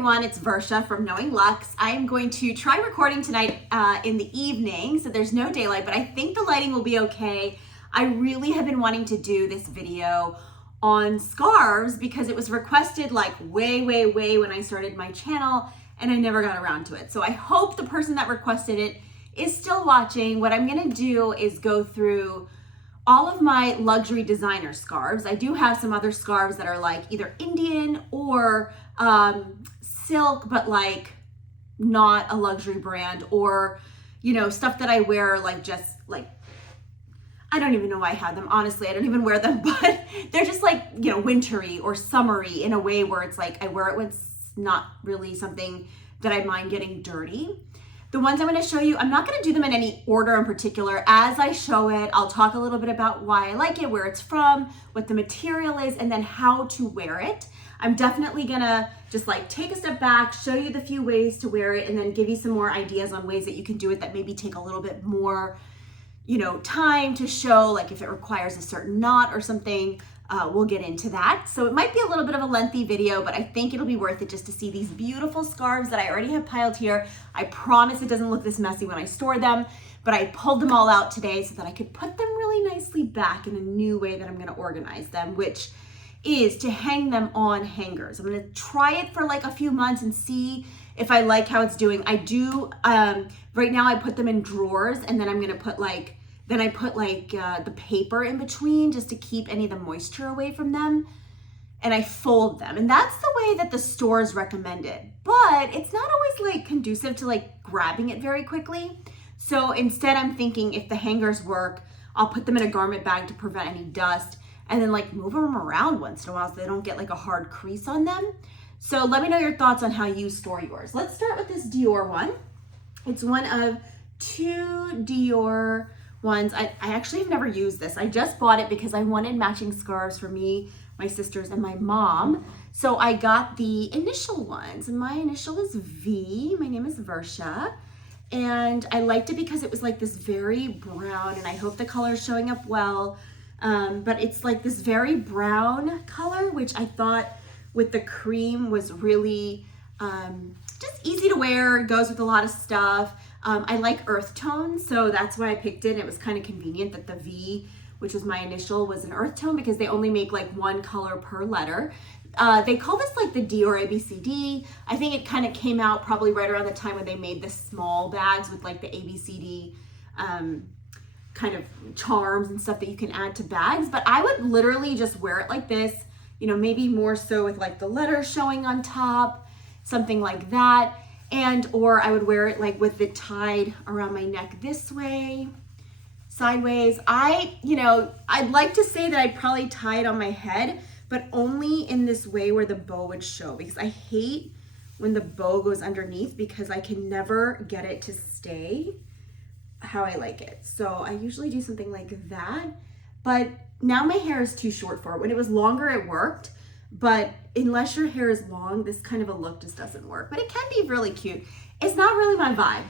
everyone, it's Versha from Knowing Lux. I am going to try recording tonight in the evening, so there's no daylight, but I think the lighting will be okay. I really have been wanting to do this video on scarves because it was requested like way when I started my channel and I never got around to it. So I hope the person that requested it is still watching. What I'm gonna do is go through all of my luxury designer scarves. I do have some other scarves that are like either Indian or silk, but like not a luxury brand, or you know, stuff that I wear like just like, I don't even know why I have them. Honestly, I don't even wear them, but they're just like, you know, wintry or summery in a way where it's like I wear it when it's not really something that I mind getting dirty. The ones I'm going to show you, I'm not going to do them in any order in particular. As I show it, I'll talk a little bit about why I like it, where it's from, what the material is, and then how to wear it. I'm definitely going to just like take a step back, show you the few ways to wear it, and then give you some more ideas on ways that you can do it that maybe take a little bit more, you know, time to show, like if it requires a certain knot or something. We'll get into that. So it might be a little bit of a lengthy video, but I think it'll be worth it just to see these beautiful scarves that I already have piled here. I promise it doesn't look this messy when I store them, but I pulled them all out today so that I could put them really nicely back in a new way that I'm gonna organize them, which is to hang them on hangers. I'm gonna try it for like a few months and see if I like how it's doing. I do, right now I put them in drawers, and then I'm gonna put like, then I put like the paper in between just to keep any of the moisture away from them. And I fold them. And that's the way that the stores recommend it. But it's not always like conducive to like grabbing it very quickly. So instead I'm thinking if the hangers work, I'll put them in a garment bag to prevent any dust, and then like move them around once in a while so they don't get like a hard crease on them. So let me know your thoughts on how you store yours. Let's start with this Dior one. It's one of two Dior ones. I actually have never used this. I just bought it because I wanted matching scarves for me, my sisters, and my mom. So I got the initial ones, and my initial is V. My name is Versha, and I liked it because it was like this very brown, and I hope the color is showing up well, but it's like this very brown color, which I thought with the cream was really just easy to wear. It goes with a lot of stuff. I like earth tones, so that's why I picked it. It was kind of convenient that the V, which was my initial, was an earth tone because they only make like one color per letter. They call this like the Dior ABCD. I think it kind of came out probably right around the time when they made the small bags with like the ABCD kind of charms and stuff that you can add to bags. But I would literally just wear it like this, you know, maybe more so with like the letters showing on top, something like that. And, or I would wear it like with it tied around my neck this way, sideways. You know, I'd like to say that I'd probably tie it on my head, but only in this way where the bow would show, because I hate when the bow goes underneath because I can never get it to stay how I like it. So I usually do something like that, but now my hair is too short for it. When it was longer, it worked. But unless your hair is long, this kind of a look just doesn't work. But it can be really cute. It's not really my vibe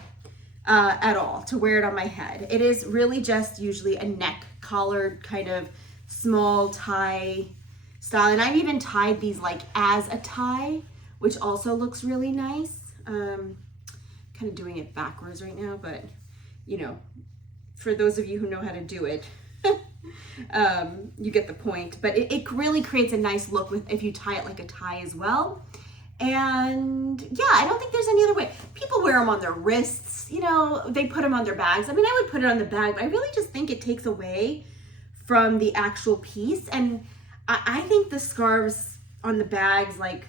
at all to wear it on my head. It is really just usually a neck collared kind of small tie style. And I've even tied these like as a tie, which also looks really nice. Kind of doing it backwards right now, but you know, for those of you who know how to do it, you get the point. But it really creates a nice look with if you tie it like a tie as well. And yeah, I don't think there's any other way. People wear them on their wrists, you know, they put them on their bags. I mean, I would put it on the bag, but I really just think it takes away from the actual piece. And I think the scarves on the bags like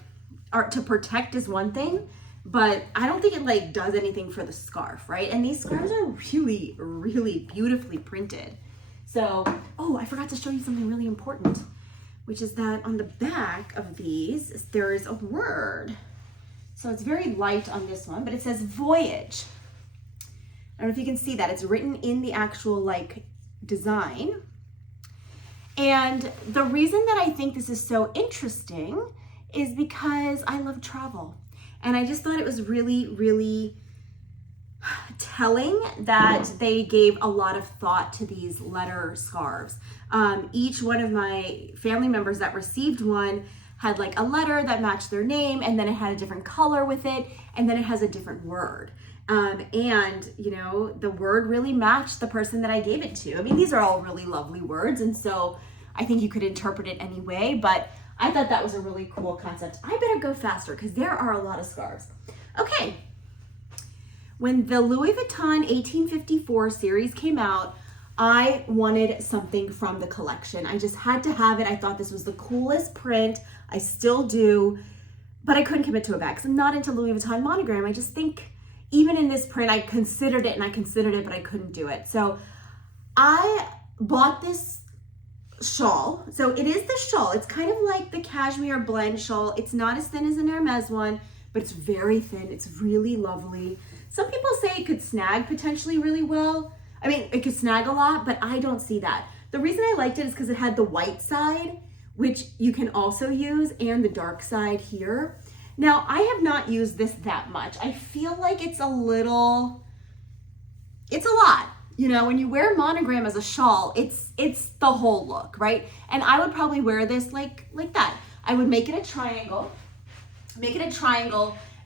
are to protect is one thing, but I don't think it like does anything for the scarf, right? And these scarves are really beautifully printed. So, oh, I forgot to show you something really important, which is that on the back of these, there is a word. So it's very light on this one, but it says voyage. I don't know if you can see that. It's written in the actual like design. And the reason that I think this is so interesting is because I love travel. And I just thought it was really telling that they gave a lot of thought to these letter scarves. Each one of my family members that received one had like a letter that matched their name, and then it had a different color with it, and then it has a different word. And you know, the word really matched the person that I gave it to. I mean, these are all really lovely words, and so I think you could interpret it any way, but I thought that was a really cool concept. I better go faster because there are a lot of scarves. Okay, when the Louis Vuitton 1854 series came out, I wanted something from the collection. I just had to have it. I thought this was the coolest print. I still do, but I couldn't commit to a bag because I'm not into Louis Vuitton monogram. I just think even in this print, I considered it, but I couldn't do it. So I bought this shawl. So it is the shawl. It's kind of like the cashmere blend shawl. It's not as thin as an Hermes one, but it's very thin. It's really lovely. Some people say it could snag potentially really well. I mean, it could snag a lot, but I don't see that. The reason I liked it is because it had the white side, which you can also use, and the dark side here. Now, I have not used this that much. I feel like it's a lot. You know, when you wear monogram as a shawl, it's the whole look, right? And I would probably wear this like that. I would make it a triangle,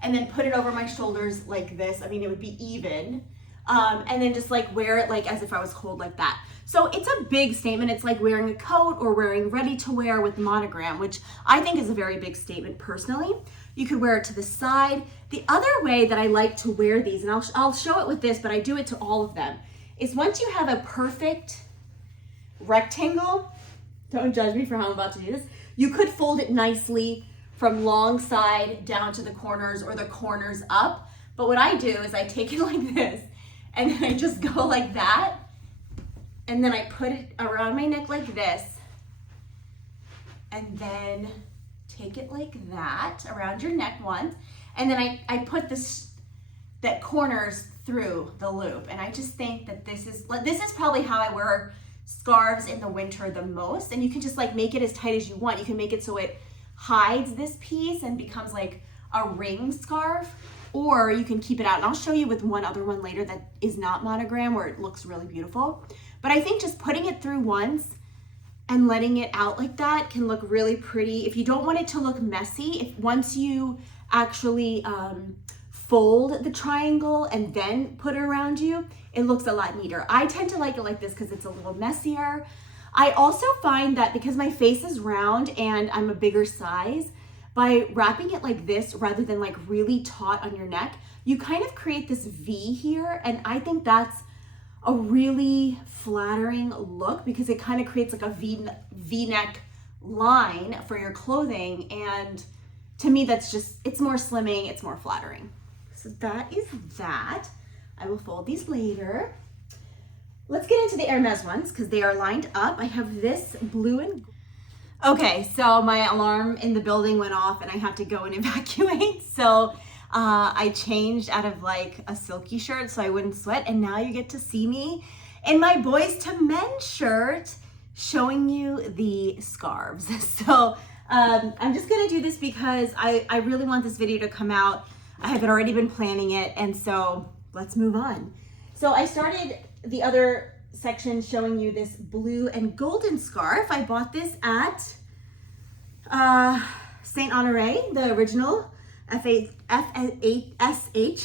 and then put it over my shoulders like this. I mean, it would be even. And then just like wear it like as if I was cold like that. So it's a big statement. It's like wearing a coat or wearing ready to wear with monogram, which I think is a very big statement personally. You could wear it to the side. The other way that I like to wear these, and I'll show it with this, but I do it to all of them, is once you have a perfect rectangle, don't judge me for how I'm about to do this, you could fold it nicely from long side down to the corners or the corners up. But what I do is I take it like this, and then I just go like that, and then I put it around my neck like this, and then take it like that around your neck once, and then I put that corners through the loop. And I just think that this is probably how I wear scarves in the winter the most. And you can just like make it as tight as you want. You can make it so it hides this piece and becomes like a ring scarf, or you can keep it out. And I'll show you with one other one later that is not monogram where it looks really beautiful. But I think just putting it through once and letting it out like that can look really pretty. If you don't want it to look messy, once you actually fold the triangle and then put it around you, it looks a lot neater. I tend to like it like this because it's a little messier. I also find that because my face is round and I'm a bigger size, by wrapping it like this rather than like really taut on your neck, you kind of create this V here. And I think that's a really flattering look because it kind of creates like a V-neck line for your clothing. And to me, that's just, it's more slimming, it's more flattering. So that is that. I will fold these later. Let's get into the Hermes ones because they are lined up. I have this blue and okay, so my alarm in the building went off and I have to go and evacuate. So I changed out of like a silky shirt so I wouldn't sweat. And now you get to see me in my Boys to Men shirt showing you the scarves. So I'm just gonna do this because I really want this video to come out. I have already been planning it, and so let's move on. So I started the other section showing you this blue and golden scarf. I bought this at Saint Honoré, the original FSH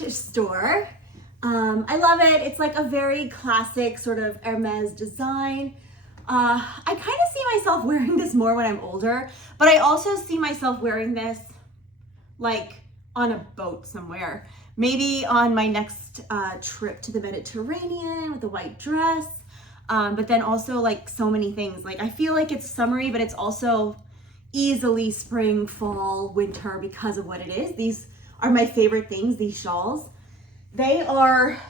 store. I love it. It's like a very classic sort of Hermes design. I kind of see myself wearing this more when I'm older, but I also see myself wearing this like on a boat somewhere. Maybe on my next trip to the Mediterranean with a white dress. But then also like so many things. Like I feel like it's summery, but it's also easily spring, fall, winter because of what it is. These are my favorite things, these shawls. They are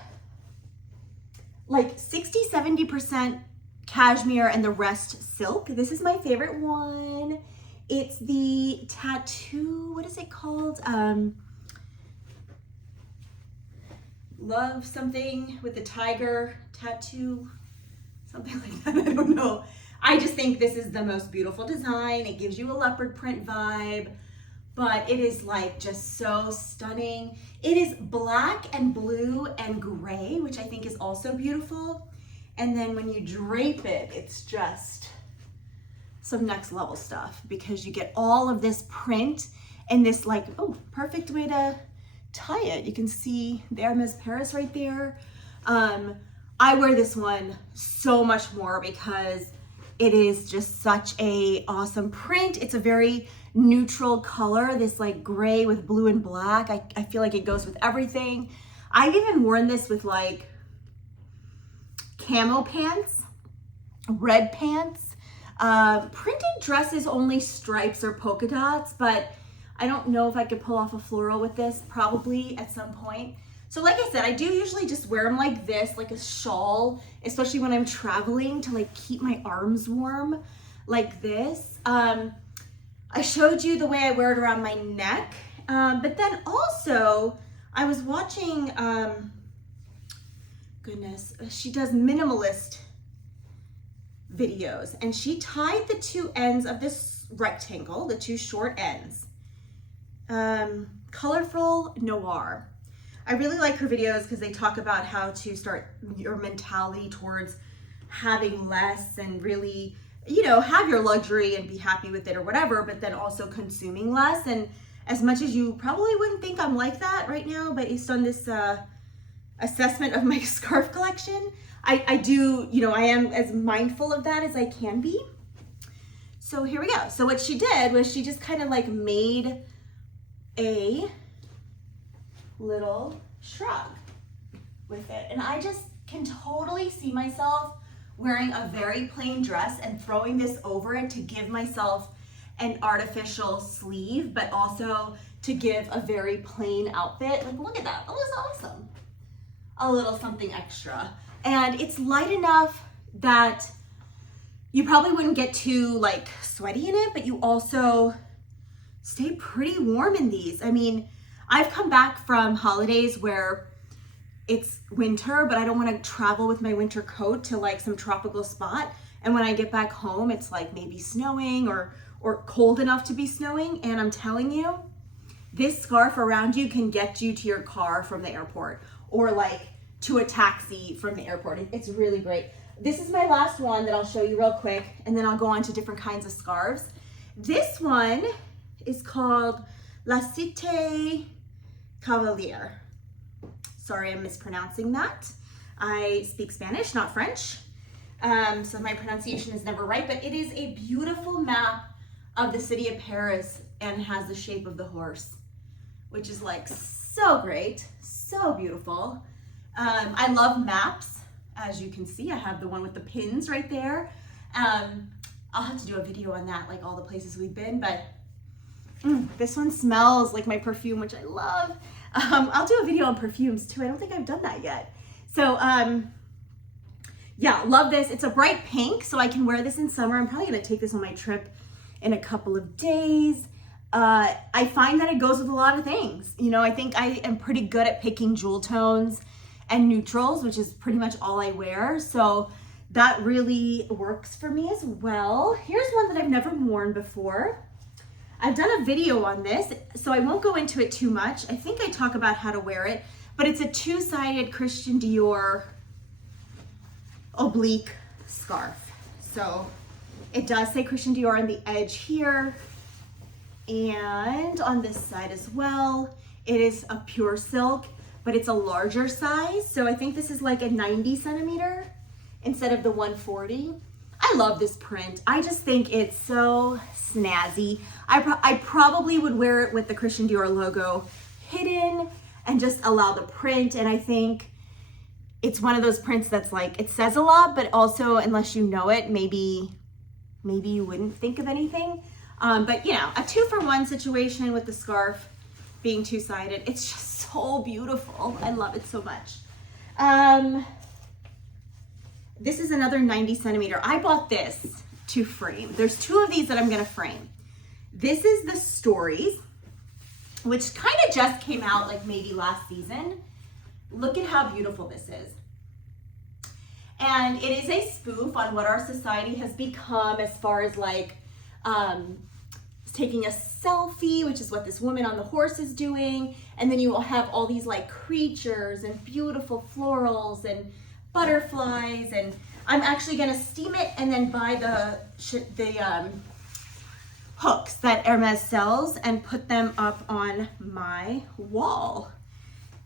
like 60-70% cashmere and the rest silk. This is my favorite one. It's the tattoo, what is it called? Love something with the tiger tattoo, something like that, I don't know. I just think this is the most beautiful design. It gives you a leopard print vibe, but it is like just so stunning. It is black and blue and gray, which I think is also beautiful. And then when you drape it, it's just some next level stuff because you get all of this print and this like, oh, perfect way to tie it. You can see the Hermes Paris right there. I wear this one so much more because it is just such a awesome print. It's a very neutral color, this like gray with blue and black. I feel like it goes with everything. I've even worn this with like camo pants, red pants, printed dresses, only stripes or polka dots, but I don't know if I could pull off a floral with this, probably at some point. So like I said, I do usually just wear them like this, like a shawl, especially when I'm traveling to like keep my arms warm like this. I showed you the way I wear it around my neck, but then also I was watching, goodness, she does minimalist videos and she tied the two ends of this rectangle, the two short ends, colorful noir. I really like her videos because they talk about how to start your mentality towards having less and really, you know, have your luxury and be happy with it or whatever, but then also consuming less. And as much as you probably wouldn't think I'm like that right now, based on this assessment of my scarf collection, I do, you know, I am as mindful of that as I can be. So here we go. So what she did was she just kind of like made a little shrug with it. And I just can totally see myself wearing a very plain dress and throwing this over it to give myself an artificial sleeve, but also to give a very plain outfit. Like, look at that, that was awesome. A little something extra. And it's light enough that you probably wouldn't get too like sweaty in it, but you also stay pretty warm in these. I mean, I've come back from holidays where it's winter, but I don't want to travel with my winter coat to like some tropical spot. And when I get back home, it's like maybe snowing or cold enough to be snowing. And I'm telling you, this scarf around you can get you to your car from the airport or like to a taxi from the airport. It's really great. This is my last one that I'll show you real quick, and then I'll go on to different kinds of scarves. This one is called La Cité Cavalier. Sorry, I'm mispronouncing that. I speak Spanish, not French. So my pronunciation is never right, but it is a beautiful map of the city of Paris and has the shape of the horse, which is like so great, so beautiful. I love maps. As you can see, I have the one with the pins right there. I'll have to do a video on that, like all the places we've been, but this one smells like my perfume, which I love. I'll do a video on perfumes too. I don't think I've done that yet. So yeah, love this. It's a bright pink, so I can wear this in summer. I'm probably gonna take this on my trip in a couple of days. I find that it goes with a lot of things. You know, I think I am pretty good at picking jewel tones and neutrals, which is pretty much all I wear. So that really works for me as well. Here's one that I've never worn before. I've done a video on this, so I won't go into it too much. I think I talk about how to wear it, but it's a two-sided Christian Dior oblique scarf. So it does say Christian Dior on the edge here and on this side as well. It is a pure silk, but it's a larger size. So I think this is like a 90 centimeter instead of the 140. I love this print. I just think it's so snazzy. I probably would wear it with the Christian Dior logo hidden and just allow the print. And I think it's one of those prints that's like, it says a lot, but also unless you know it, maybe you wouldn't think of anything. But you know, a 2-for-1 situation with the scarf being two-sided. It's just so beautiful. I love it so much. This is another 90 centimeter. I bought this to frame. There's 2 of these that I'm gonna frame. This is the Stories, which kind of just came out like maybe last season. Look at how beautiful this is. And it is a spoof on what our society has become as far as like taking a selfie, which is what this woman on the horse is doing. And then you will have all these like creatures and beautiful florals and butterflies. And I'm actually gonna steam it and then buy the hooks that Hermes sells and put them up on my wall.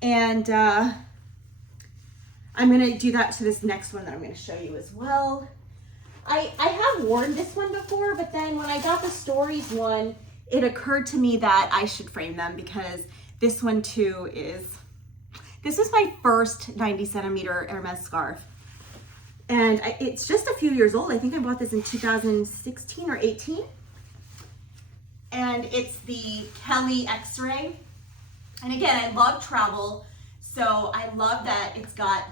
And I'm gonna do that to this next one that I'm gonna show you as well. I have worn this one before, but then when I got the Stories one, it occurred to me that I should frame them because this one too this was my first 90 centimeter Hermes scarf. And it's just a few years old. I think I bought this in 2016 or 18. And it's the Kelly X-Ray. And again, I love travel, so I love that it's got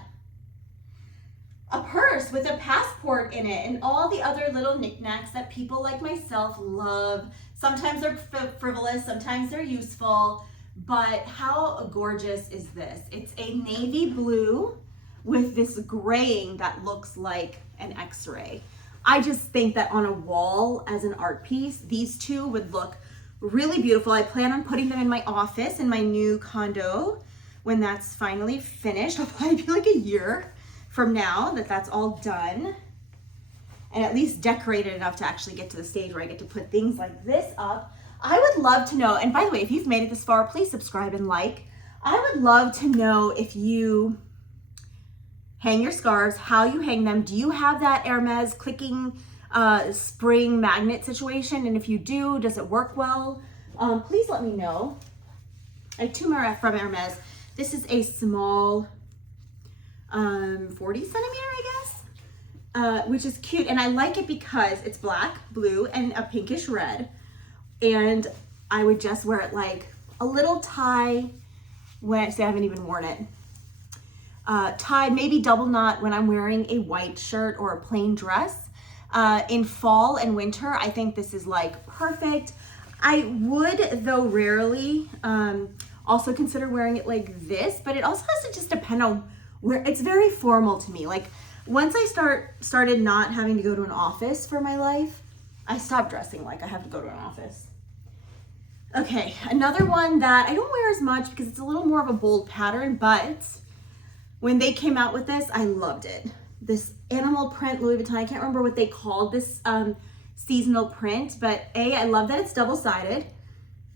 a purse with a passport in it and all the other little knickknacks that people like myself love. Sometimes they're frivolous, sometimes they're useful, but how gorgeous is this? It's a navy blue with this graying that looks like an X-ray. I just think that on a wall as an art piece, these two would look really beautiful. I plan on putting them in my office in my new condo when that's finally finished. It'll probably be like a year from now that that's all done and at least decorated enough to actually get to the stage where I get to put things like this up. I would love to know, and by the way, if you've made it this far, please subscribe and like. I would love to know if you hang your scarves, how you hang them. Do you have that Hermes clicking spring magnet situation? And if you do, does it work well? Please let me know. I have two more from Hermes. This is a small 40 centimeter, I guess, which is cute. And I like it because it's black, blue, and a pinkish red. And I would just wear it like a little tie when, say I haven't even worn it. Tie, maybe double knot when I'm wearing a white shirt or a plain dress. In fall and winter, I think this is like perfect. I would, though rarely, also consider wearing it like this, but it also has to just depend on where. It's very formal to me. Like once I started not having to go to an office for my life, I stopped dressing like I have to go to an office. Okay, another one that I don't wear as much because it's a little more of a bold pattern, but when they came out with this, I loved it. This animal print Louis Vuitton, I can't remember what they called this seasonal print, but I love that it's double-sided,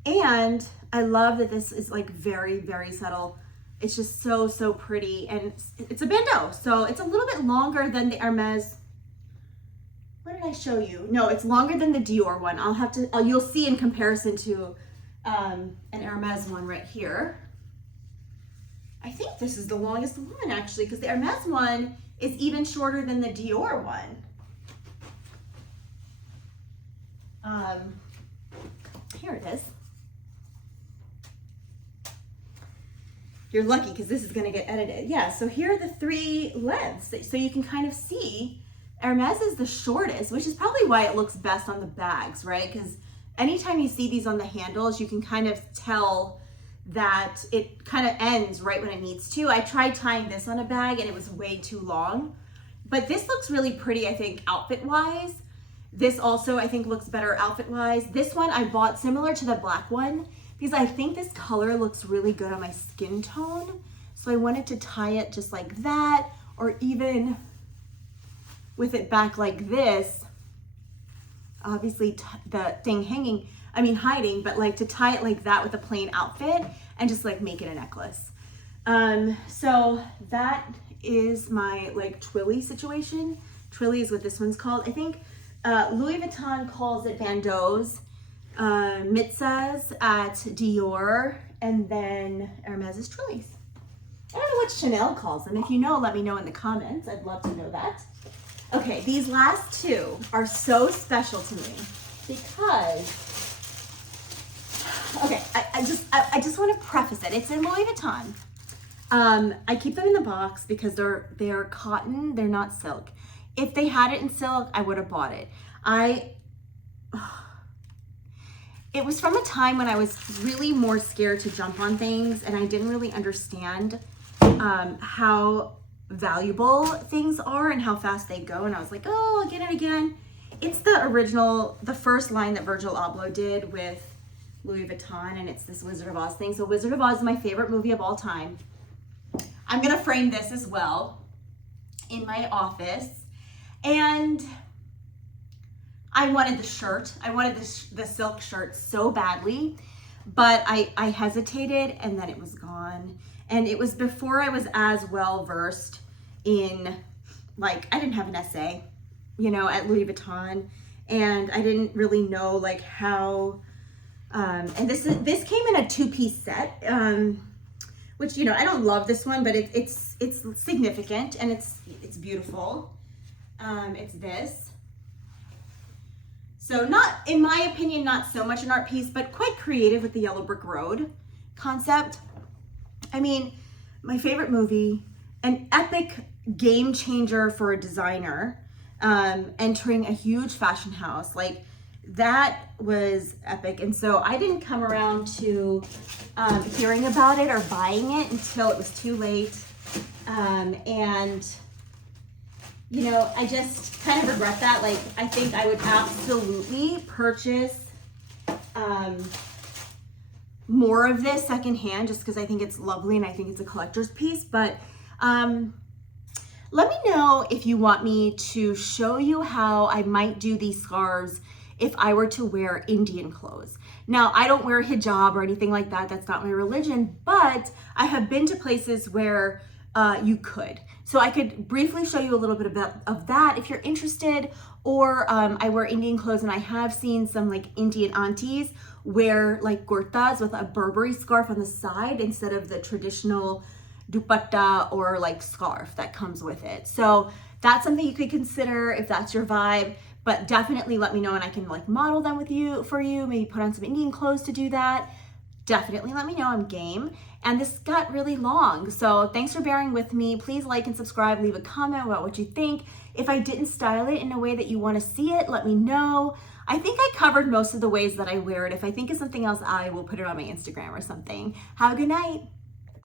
and I love that this is like very, very subtle. It's just so, so pretty, and it's a bando, so it's a little bit longer than the Hermes. What did I show you? No, it's longer than the Dior one. I'll have to, you'll see in comparison to an Hermes one right here. I think this is the longest one actually, because the Hermes one is even shorter than the Dior one. Here it is. You're lucky because this is going to get edited. Yeah, so here are the three lengths. So you can kind of see Hermes is the shortest, which is probably why it looks best on the bags, right? Because anytime you see these on the handles, you can kind of tell that it kind of ends right when it needs to. I tried tying this on a bag and it was way too long, but this looks really pretty, I think, outfit-wise. This also, I think, looks better outfit-wise. This one I bought similar to the black one because I think this color looks really good on my skin tone. So I wanted to tie it just like that, or even with it back like this, obviously the thing hiding, but like to tie it like that with a plain outfit and just like make it a necklace. So that is my like Twilly situation. Twilly is what this one's called. I think Louis Vuitton calls it bandeaus, Mitzas at Dior, and then Hermes is Twillys. I don't know what Chanel calls them. If you know, let me know in the comments. I'd love to know that. Okay, these last two are so special to me because, okay, I just want to preface it. It's in Louis Vuitton. I keep them in the box because they're cotton, they're not silk. If they had it in silk, I would have bought it. It was from a time when I was really more scared to jump on things and I didn't really understand how valuable things are and how fast they go, and I was like, oh, I'll get it again. It's the original, the first line that Virgil Abloh did with Louis Vuitton, and it's this Wizard of Oz thing. So Wizard of Oz is my favorite movie of all time. I'm gonna frame this as well in my office, And I wanted the shirt. I wanted the silk shirt so badly, but I hesitated and then it was gone. And it was before I was as well versed in, like, I didn't have an essay, you know, at Louis Vuitton, and I didn't really know like how, and this came in a 2-piece set, which, you know, I don't love this one, but it's significant and it's beautiful. It's this. So not, in my opinion, not so much an art piece, but quite creative with the yellow brick road concept. I mean, my favorite movie, an epic game changer for a designer, entering a huge fashion house. Like, that was epic. And so I didn't come around to hearing about it or buying it until it was too late. And you know, I just kind of regret that. Like, I think I would absolutely purchase more of this secondhand just because I think it's lovely and I think it's a collector's piece. But let me know if you want me to show you how I might do these scarves if I were to wear Indian clothes. Now, I don't wear hijab or anything like that. That's not my religion, but I have been to places where you could. So I could briefly show you a little bit of that if you're interested, or I wear Indian clothes and I have seen some like Indian aunties wear like kurtas with a Burberry scarf on the side instead of the traditional dupatta or like scarf that comes with it. So that's something you could consider if that's your vibe, but definitely let me know and I can like model them for you, maybe put on some Indian clothes to do that. Definitely let me know, I'm game. And this got really long, so thanks for bearing with me. Please like and subscribe, leave a comment about what you think. If I didn't style it in a way that you want to see it, let me know. I think I covered most of the ways that I wear it. If I think of something else, I will put it on my Instagram or something. Have a good night.